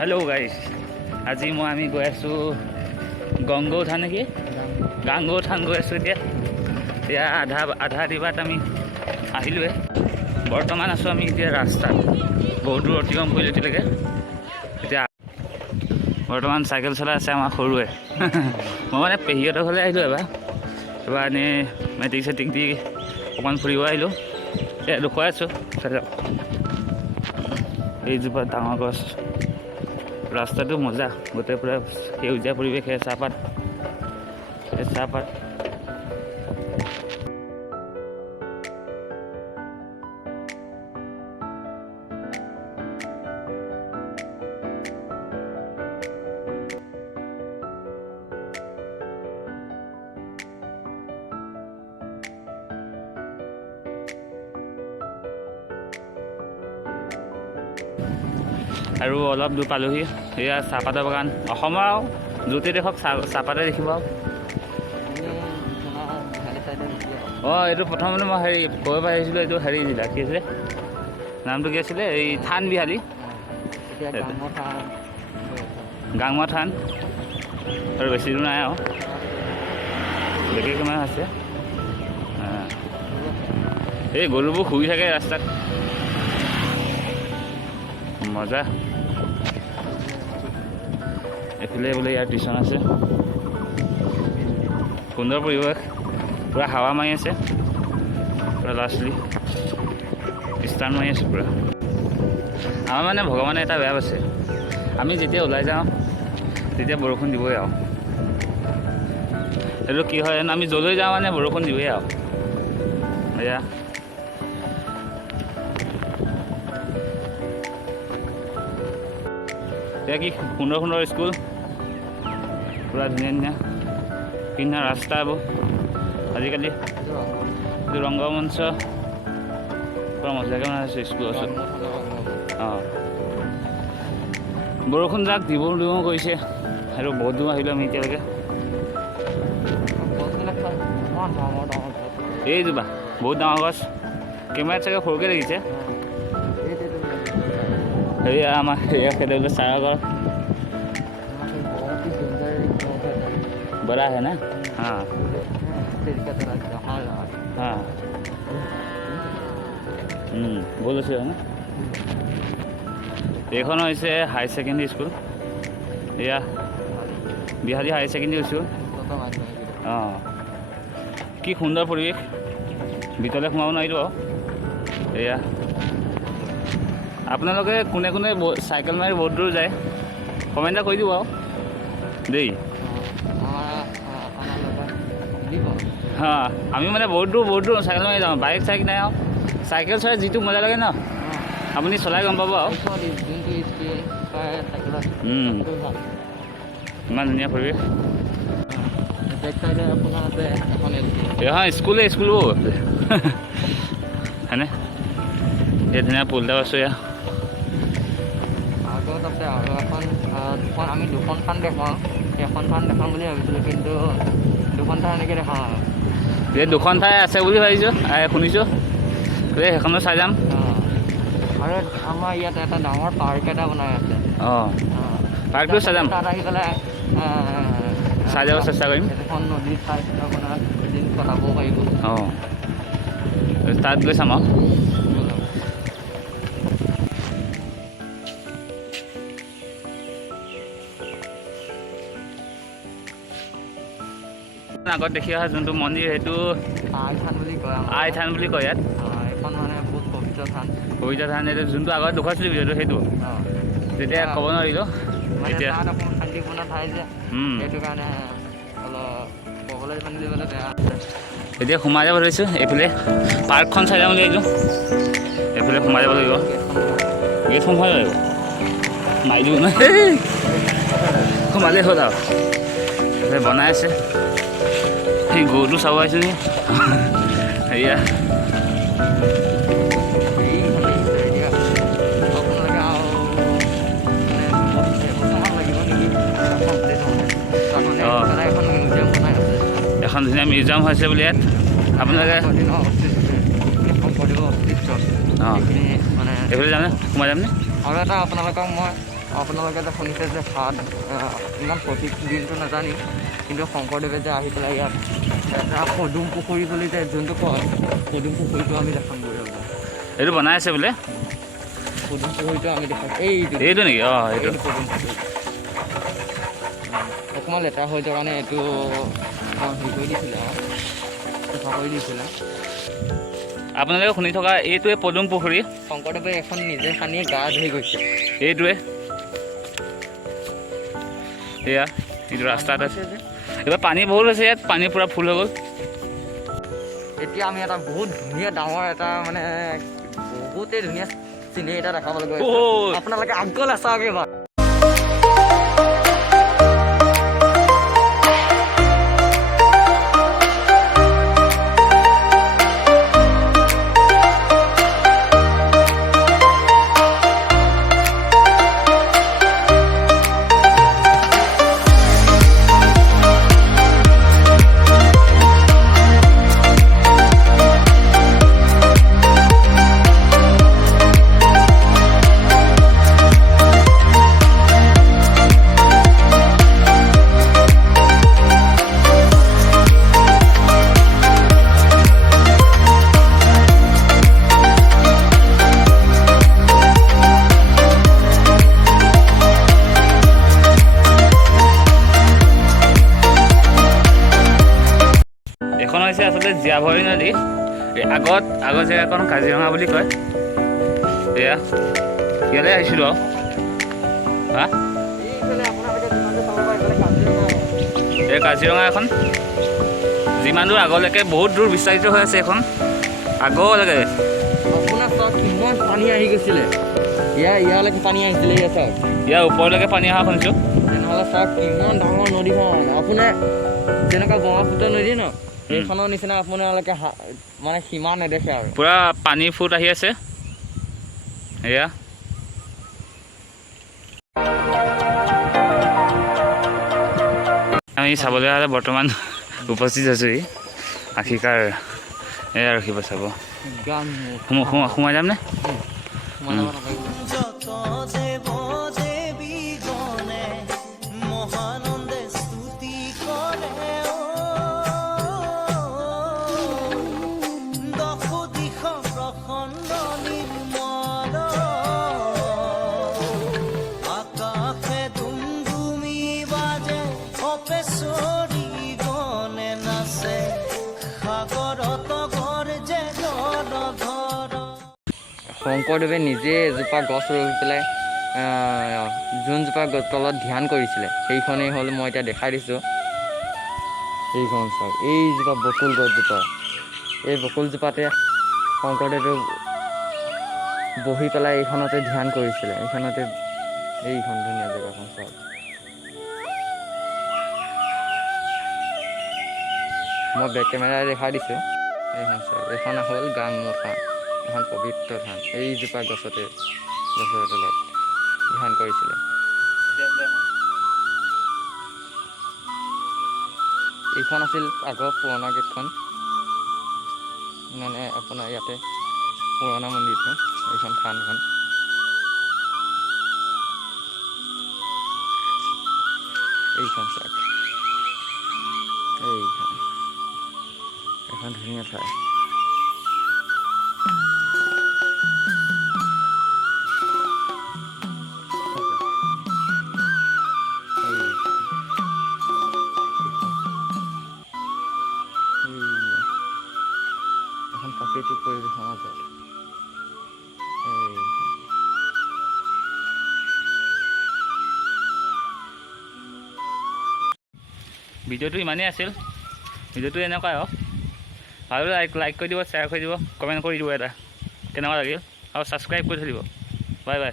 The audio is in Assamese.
হেল্ল' গাইজ, আজি আমি গৈ আছোঁ গংগৌ থান নেকি, গাংগৌ থান গৈ আছোঁ। এতিয়া আধা দিবাত আমি আহিলোৱে। বৰ্তমান আছোঁ আমি এতিয়া ৰাস্তাত, বহুত দূৰ অতিক্ৰম কৰিলোঁ এতিয়ালৈকে। এতিয়া বৰ্তমান চাইকেল চলাই আছে আমাৰ সৰুৱে। মই মানে পেহীহঁতৰ ঘৰলৈ আহিলোঁ এবাৰ এনেই মেট্ৰিক চেট্ৰিক দি অকণমান ফুৰিব আহিলোঁ। এতিয়া দেখুৱাই আছোঁ, এইজোপা ডাঙৰ গছ, ৰাস্তাটো মজা, গোটেই পূৰা সেউজীয়া পৰিৱেশে, চাহপাত। আৰু অলপ দূৰ পালোহি, এয়া চাহপাতৰ বাগান। অসমৰ আৰু য'তে দেখক চাহপাতে দেখিব। এইটো প্ৰথমতে মই কৈ পাৰিছিলোঁ, এইটো জিলা কি আছিলে, নামটো কি আছিলে, এই থান বিহালী, গাংমা থান। আৰু বেছি দূৰ নাই আৰু, কিমান আছে। এই গৰুবোৰ শুই থাকে ৰাস্তাত, মজা। এইফালে বোলে ইয়াৰ টিউশ্যন আছে, সুন্দৰ পৰিৱেশ, পূৰা হাৱা মাৰি আছে, পূৰা ল'ৰা ছোৱালী ষ্টাৰ্ণ মাৰি আছে পূৰা। আমাৰ মানে ভগৱানে এটা বেয়া পাইছে, আমি যেতিয়া ওলাই যাওঁ তেতিয়া বৰষুণ দিবই আৰু। সেইটো কি হয়, আমি য'লৈ যাওঁ মানে বৰষুণ দিবই আৰু। এয়া এতিয়া কি সুন্দৰ সুন্দৰ স্কুল, পূৰা ধুনীয়া ধুনীয়া ৰাস্তা। এইবোৰ আজিকালি এইটো ৰংগমঞ্চ পূৰা মজাকৈ বনাইছে স্কুলৰ ওচৰত। বৰষুণ যাক দিবও কৰিছে, আৰু বহুত দূৰ আহিলোঁ আমি এতিয়ালৈকে। এইজোপা বহুত ডাঙৰ গছ, কেমেৰাত চাগে সৰুকৈ দেখিছে। সেয়া আমাৰ সেইটো ছাৰৰ ঘৰ, बड़ा है ना। हाँ हाँ बहुत अच्छे है ना। এইখন হৈছে হাই ছেকেণ্ডেৰী স্কুল, এয়া বিহালী হাই ছেকেণ্ডেৰী স্কুল। কি সুন্দৰ পৰিৱেশ, ভিতৰলৈ সোমাব নোৱাৰিলোঁ আৰু। এয়া আপোনালোকে কোনে কোনে চাইকেল মাৰি বহুত দূৰ যায়, কমেণ্ট এটা কৰি দিব আৰু দেই। আমি মানে বহুত দূৰ চাইকেল মাৰি যাওঁ, বাইক চাইক নাই আৰু। চাইকেল চলাই যিটো মজা লাগে ন, আপুনি চলাই গম পাব আৰু। ইমান ধুনীয়া পৰিৱেশ। স্কুলবোৰ হয়নে, এই ধুনীয়া পুল এটা আছোঁ। এয়া আমি দুখন থান দেখাওঁ, এখন থান দেখাম বুলি ভাবিছিলোঁ, কিন্তু দুখন ঠাই এনেকৈ দেখাওঁ আৰু। এই দুখন ঠাই আছে বুলি ভাবিছোঁ, শুনিছোঁ, সেইখনো চাই যাম। আৰু আমাৰ ইয়াত এটা ডাঙৰ পাৰ্ক এটা বনাই আছে। পাৰ্কটো চাই যাম, তাত আহি পেলাই চাই যাব চেষ্টা কৰিম। এখন নদীৰ ঠাই আপোনাৰ এদিন কটাব পাৰিব। তাত গৈ চাম আৰু। আগত দেখি অহা যোনটো মন্দিৰ, সেইটো আই থান বুলি কয়। ইয়াত এখন মানে বহুত পবিত্ৰ থান। এইটো যোনটো আগত দেখুৱাইছিলোঁ ভিডিঅ'টো, সেইটো তেতিয়া ক'ব নোৱাৰিলোঁ। এতিয়া শান্তিপূৰ্ণ ঠাই যে, সেইটো কাৰণে অলপ ক'বলৈ মেলিবলৈ বেয়া। এতিয়া সোমাই যাব ধৰিছোঁ, এইফালে পাৰ্কখন চাই যাম বুলি আহিছোঁ। এইফালে সোমাই যাব লাগিব, গেট সোমাই লাগিব, মাৰি দিব নহয়, সোমালেই হ'ল আৰু। বনাই আছে, সেই গৰুটো চাব আহিছোঁ নি। সেয়া এখন ধুনীয়া মিউজিয়াম হৈছে বুলি ইয়াত আপোনালোকে। এইফালে যামনে, সোমাই যামনে? আৰু এটা আপোনালোকক মই আপোনালোকে যে শুনিছে যে ভাত ইমান সঠিক দিনটো নাজানিম, কিন্তু শংকৰদেৱে যে আহি পেলাই ইয়াত এটা পদুম পুখুৰী বুলি যে যোনটো কয়, পদুম পুখুৰীটো আমি দেখামগৈ ৰ'ব। এইটো বনাই আছে বোলে, পদুম পুখুৰীটো আমি দেখাম। এইটো নেকি? অঁ, এইটো পদুম পুখুৰী অকণমান লেতেৰা হৈ যোৱাৰ কাৰণে এইটো হেৰি কৰি দিছিলে আৰু চাফা কৰি দিছিলে। আপোনালোকে শুনি থকা এইটোৱে পদুম পুখুৰী। শংকৰদেৱে এখন নিজে সানি গা ধুই গৈছে। এইটোৱে এয়া এইটো ৰাস্তাত আছে। এইবাৰ পানী বহুত হৈছে ইয়াত, পানী পূৰা ফুল হৈ গ'ল। এতিয়া আমি এটা বহুত ধুনীয়া ডাঙৰ এটা মানে বহুতেই ধুনীয়া চিনেৰী এটা দেখাবলৈ গৈ আছোঁ। আপোনালোকে আগলৈ চাওক এইবাৰ। এখন হৈছে আচলতে জীয়াভৰি নদী। আগত জেগাখন কাজিৰঙা বুলি কয়। এয়া ইয়ালৈ আহিছিলোঁ আৰু এই কাজিৰঙা এখন যিমান দূৰ আগলৈকে বহুত দূৰ বিস্তাৰিত হৈ আছে। এখন আগলৈকে আপোনাৰ চাওক কিমান পানী আহি গৈছিলে, ইয়ালৈকে পানী আহিছিলে। ইয়াত চাওক, ইয়াৰ ওপৰলৈকে পানী অহা শুনিছোঁ। তেনেহ'লে চাওক কিমান ডাঙৰ নদীখন। আপোনাৰ যেনেকুৱা ব্ৰহ্মপুত্ৰ নদী ন, সেইখনৰ নিচিনা আপোনালোকে মানে সীমা নেদেখে আৰু পূৰা পানী ফুট আহি আছে। এয়া আমি চাবলৈ হ'লে বৰ্তমান উপস্থিত হৈছোঁ আশিকাৰ। এয়া ৰখিব চাব, সোমাই যামনে? শংকৰদেৱে নিজে এজোপা গছ ৰুই পেলাই যোনজোপা তলত ধ্যান কৰিছিলে সেইখনেই হ'ল, মই এতিয়া দেখাই দিছোঁ। এইখন চাওক, এইজোপা বকুল গছজোপা, এই বকুলজোপাতে শংকৰদেৱে বহি পেলাই এইখনতে ধ্যান কৰিছিলে। এইখনতে, এইখন ধুনীয়া জেগাখন চাওক। মই বেক কেমেৰাই দেখাই দিছোঁ। এইখন চাওক, এইখন হ'ল গাংমু থান, এখন পবিত্ৰ থান। এইজোপা গছৰ তলত ধ্যান কৰিছিলে। এইখন আছিল আগৰ পুৰণা গেটখন, মানে আপোনাৰ ইয়াতে পুৰণা মন্দিৰটো, এইখন থানখন। এইখন চাওক, এইখন এখন ধুনীয়া ঠাই। এখন প্ৰাকৃতিক পৰিৱেশৰ মাজত ভিডিঅ'টো ইমানেই আছিল। ভিডিঅ'টো এনেকুৱাই হওক, ভাল লাইক কৰি দিব, শ্বেয়াৰ কৰি দিব, কমেণ্ট কৰি দিব এটা কেনেকুৱা লাগিল, আৰু ছাবস্ক্ৰাইব কৰি থৈ দিব। Bye bye.